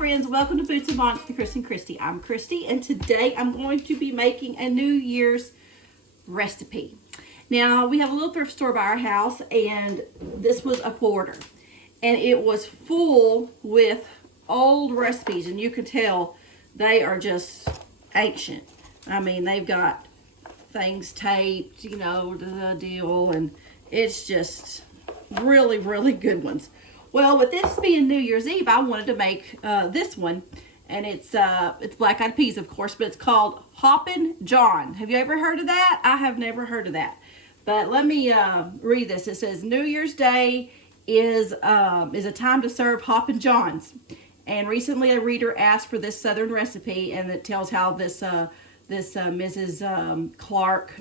friends, welcome to Boots and Bonnets with Chris and Christy. I'm Christy, and today I'm going to be making a New Year's recipe. Now, we have a little thrift store by our house, and this was a quarter. And it was full with old recipes, and you could tell they are just ancient. I mean, they've got things taped, you know, the deal, and it's just really, really good ones. Well, with this being New Year's Eve, I wanted to make this one, and it's black-eyed peas, of course, but it's called Hoppin John. Have you ever heard of that? I have never heard of that. But let me read this. It says, New Year's Day is a time to serve Hoppin Johns. And recently a reader asked for this Southern recipe, and it tells how this Mrs. Clark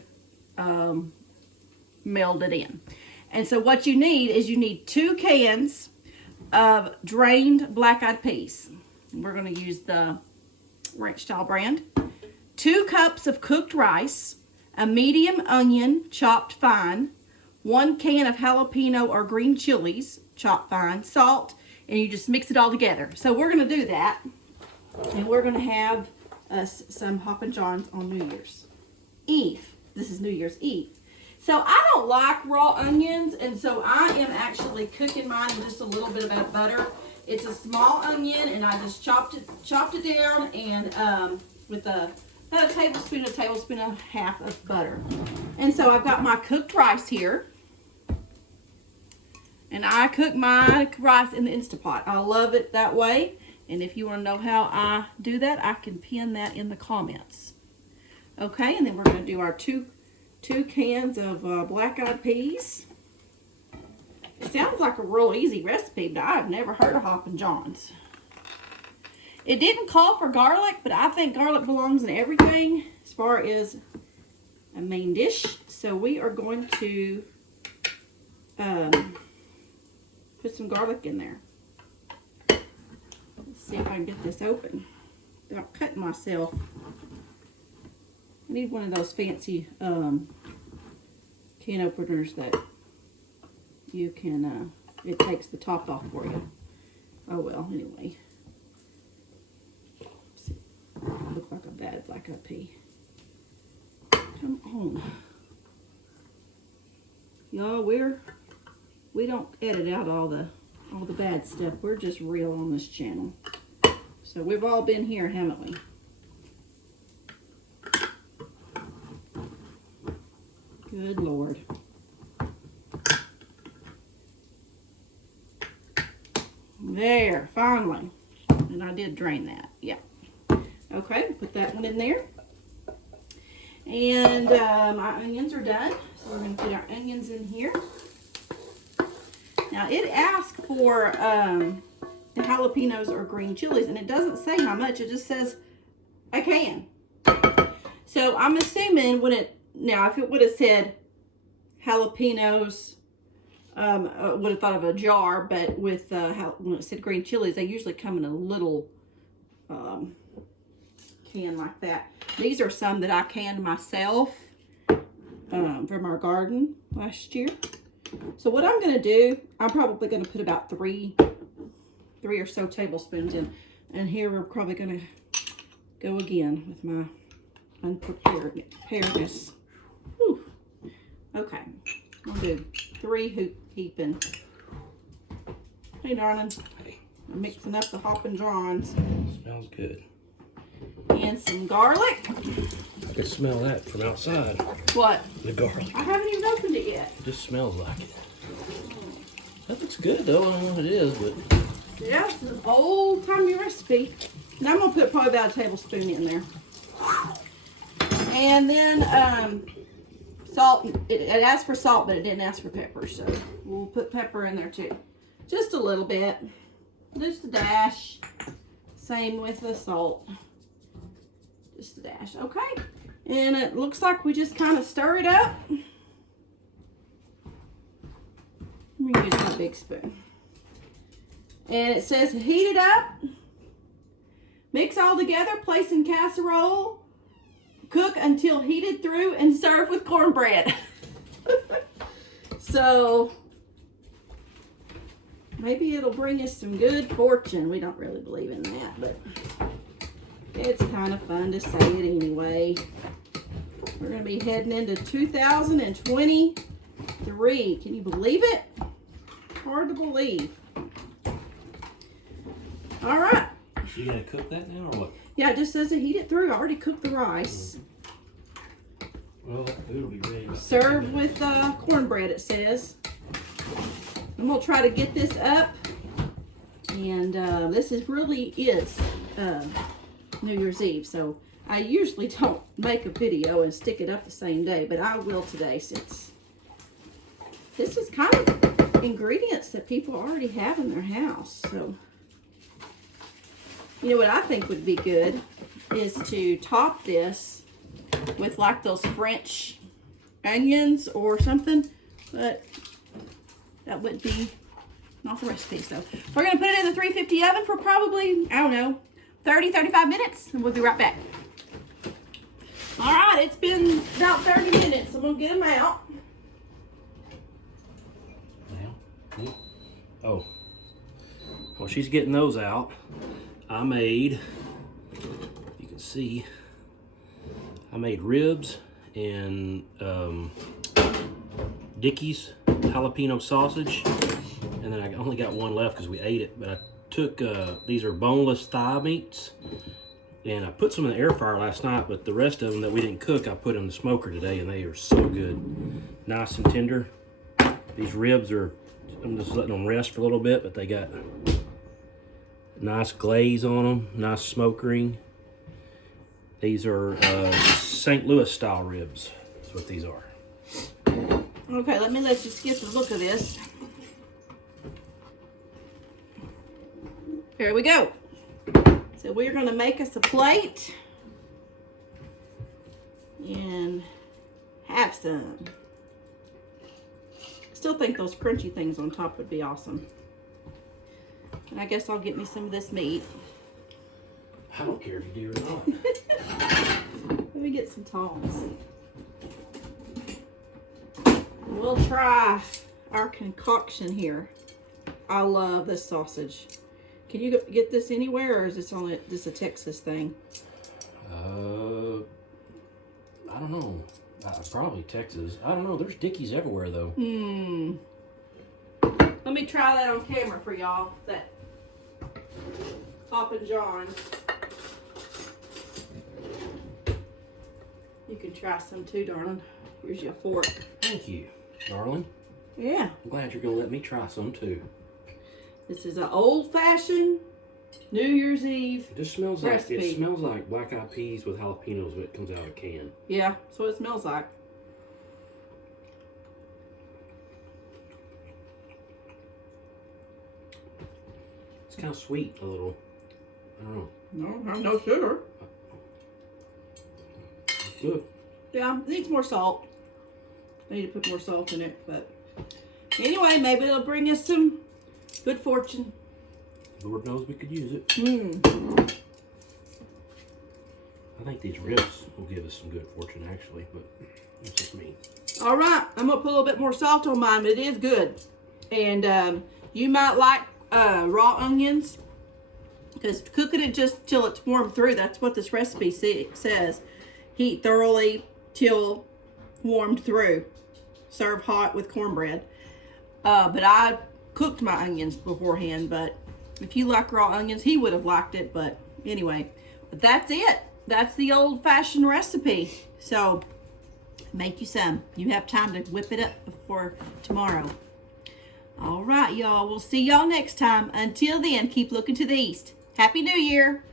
mailed it in. And so what you need is 2 cans of drained black-eyed peas. We're going to use the ranch style brand. 2 cups of cooked rice, a medium onion chopped fine, 1 can of jalapeno or green chilies chopped fine, salt, and you just mix it all together. So we're going to do that, and we're going to have us some Hoppin Johns on New Year's Eve. This is New Year's Eve. So I don't like raw onions, and so I am actually cooking mine in just a little bit of butter. It's a small onion, and I just chopped it down, and with about a tablespoon and a half of butter. And so I've got my cooked rice here, and I cook my rice in the Instapot. I love it that way, and if you want to know how I do that, I can pin that in the comments. Okay, and then we're going to do our two cans of black-eyed peas. It sounds like a real easy recipe, but I've never heard of Hoppin Johns. It didn't call for garlic, but I think garlic belongs in everything as far as a main dish. So we are going to put some garlic in there. Let's see if I can get this open without cutting myself. I need one of those fancy can openers that you can, it takes the top off for you. Oh well, anyway. Let's see. Look like a bad black-eyed pea. Come on. Y'all, we don't edit out all the bad stuff. We're just real on this channel. So we've all been here, haven't we? Good Lord. There, finally. And I did drain that. Yeah. Okay, put that one in there. And my onions are done. So we're going to put our onions in here. Now, it asks for the jalapenos or green chilies, and it doesn't say how much. It just says a can. So I'm assuming now, if it would have said jalapenos, would have thought of a jar, but with when it said green chilies, they usually come in a little can like that. These are some that I canned myself from our garden last year. So what I'm going to do, I'm probably going to put about three or so tablespoons in. And here we're probably going to go again with my unpreparedness. Whew. Okay, I'll do 3 heaping. Hey, darling. Hey. I'm mixing up the Hoppin Johns. Smells good. And some garlic. I can smell that from outside. What? The garlic. I haven't even opened it yet. It just smells like it. That looks good though. I don't know what it is, but yeah, it's an old-timey recipe. Now I'm gonna put probably about a tablespoon in there. And then salt. It asked for salt, but it didn't ask for pepper, so we'll put pepper in there too. Just a little bit. Just a dash. Same with the salt. Just a dash. Okay. And it looks like we just kind of stir it up. Let me use my big spoon. And it says heat it up. Mix all together. Place in casserole. Cook until heated through and serve with cornbread. So maybe it'll bring us some good fortune. We don't really believe in that, but it's kind of fun to say it anyway. We're going to be heading into 2023. Can you believe it? Hard to believe. All right. Is she going to cook that now or what? Yeah, it just says to heat it through. I already cooked the rice. Well, that food will be ready. Serve with cornbread, it says. I'm going to try to get this up. And this really is New Year's Eve. So I usually don't make a video and stick it up the same day. But I will today since this is kind of ingredients that people already have in their house. So, you know what I think would be good is to top this with like those French onions or something, but that would be not the recipe. So we're going to put it in the 350 oven for probably, I don't know, 30, 35 minutes, and we'll be right back. All right, it's been about 30 minutes. I'm going to get them out. Now? Oh. While she's getting those out, I made, you can see, I made ribs and Dickey's jalapeno sausage, and then I only got one left because we ate it, but I took, these are boneless thigh meats, and I put some in the air fryer last night, but the rest of them that we didn't cook, I put in the smoker today, and they are so good. Nice and tender. These ribs are, I'm just letting them rest for a little bit, but they got nice glaze on them, nice smoke ring. These are St. Louis style ribs. That's what these are. Okay, let me let you get the look of this. Here we go. So we're going to make us a plate and have some. Still think those crunchy things on top would be awesome. And I guess I'll get me some of this meat. I don't care if you do or not. Let me get some tongs. We'll try our concoction here. I love this sausage. Can you get this anywhere, or is this only just a Texas thing? I don't know. Probably Texas. I don't know. There's Dickies everywhere, though. Let me try that on camera for y'all. That Hoppin John. You can try some too, darling. Here's your fork. Thank you, darling. Yeah. I'm glad you're going to let me try some, too. This is an old-fashioned New Year's Eve It just smells recipe. like, it smells like black eyed peas with jalapenos when it comes out of a can. Yeah, that's what it smells like. It's kind of sweet, a little. I don't know. No, no sugar. It's good. Yeah, it needs more salt. I need to put more salt in it, but anyway, maybe it'll bring us some good fortune. Lord knows we could use it. Mmm. I think these ribs will give us some good fortune, actually, but it's just me. All right, I'm gonna put a little bit more salt on mine, but it is good. And you might like raw onions, because cooking it just till it's warmed through. That's what this recipe says. Heat thoroughly till warmed through. Serve hot with cornbread. But I cooked my onions beforehand, but if you like raw onions, he would have liked it. But anyway, but that's it. That's the old-fashioned recipe. So make you some. You have time to whip it up before tomorrow. All right, y'all. We'll see y'all next time. Until then, keep looking to the east. Happy New Year.